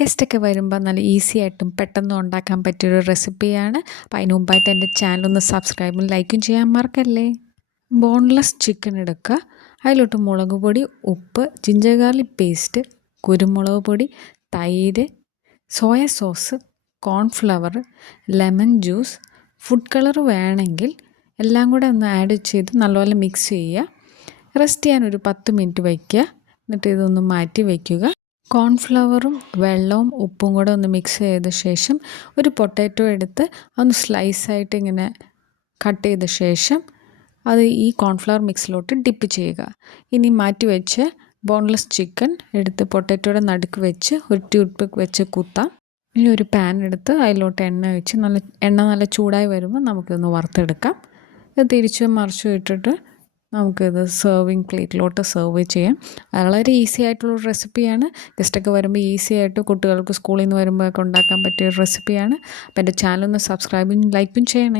ഗസ്റ്റൊക്കെ വരുമ്പോൾ നല്ല ഈസി ആയിട്ടും പെട്ടെന്ന് ഉണ്ടാക്കാൻ പറ്റിയൊരു റെസിപ്പിയാണ്. അപ്പോൾ അതിന് മുമ്പായിട്ട് എൻ്റെ ചാനലൊന്ന് സബ്സ്ക്രൈബും ലൈക്കും ചെയ്യാൻ മറക്കല്ലേ. ബോൺലെസ് ചിക്കൻ എടുക്കുക. അതിലോട്ട് മുളക് പൊടി, ഉപ്പ്, ജിഞ്ചർ ഗാർലിക് പേസ്റ്റ്, കുരുമുളക് പൊടി, തൈര്, soya sauce, cornflour, lemon juice, food colour വേണമെങ്കിൽ എല്ലാം കൂടെ ഒന്ന് ആഡ് ചെയ്ത് നല്ലപോലെ മിക്സ് ചെയ്യുക. റെസ്റ്റ് ചെയ്യാൻ ഒരു 10 മിനിറ്റ് വയ്ക്കുക. എന്നിട്ട് ഇതൊന്ന് മാറ്റി വയ്ക്കുക. കോൺഫ്ലവറും വെള്ളവും ഉപ്പും കൂടെ ഒന്ന് മിക്സ് ചെയ്ത ശേഷം ഒരു പൊട്ടാറ്റോ എടുത്ത് ഒന്ന് സ്ലൈസായിട്ട് ഇങ്ങനെ കട്ട് ചെയ്ത ശേഷം അത് ഈ കോൺഫ്ലവർ മിക്സിലോട്ട് ഡിപ്പ് ചെയ്യുക. ഇനി മാറ്റി വെച്ച് ബോൺലെസ് ചിക്കൻ എടുത്ത് പൊട്ടാറ്റോയുടെ നടുക്ക് വെച്ച് ഒരു ട്യൂത്ത് പിക്ക് വെച്ച് കുത്താം. ഇനി ഒരു പാൻ എടുത്ത് അതിലോട്ട് എണ്ണ വെച്ച് എണ്ണ നല്ല ചൂടായി വരുമ്പോൾ നമുക്കിതൊന്ന് വറുത്തെടുക്കാം. ഇത് തിരിച്ച് മറിച്ച് ഇട്ടിട്ട് നമുക്കിത് സെർവിങ് പ്ലേറ്റിലോട്ട് സെർവ് ചെയ്യാം. വളരെ ഈസി ആയിട്ടുള്ളൊരു റെസിപ്പിയാണ്. ഗസ്റ്റൊക്കെ വരുമ്പോൾ ഈസി ആയിട്ട് കുട്ടികൾക്ക് സ്കൂളിൽ നിന്ന് വരുമ്പോഴൊക്കെ ഉണ്ടാക്കാൻ പറ്റിയൊരു റെസിപ്പിയാണ്. അപ്പോൾ എൻ്റെ ചാനലൊന്ന് സബ്സ്ക്രൈബും ലൈക്കും ചെയ്യണേ.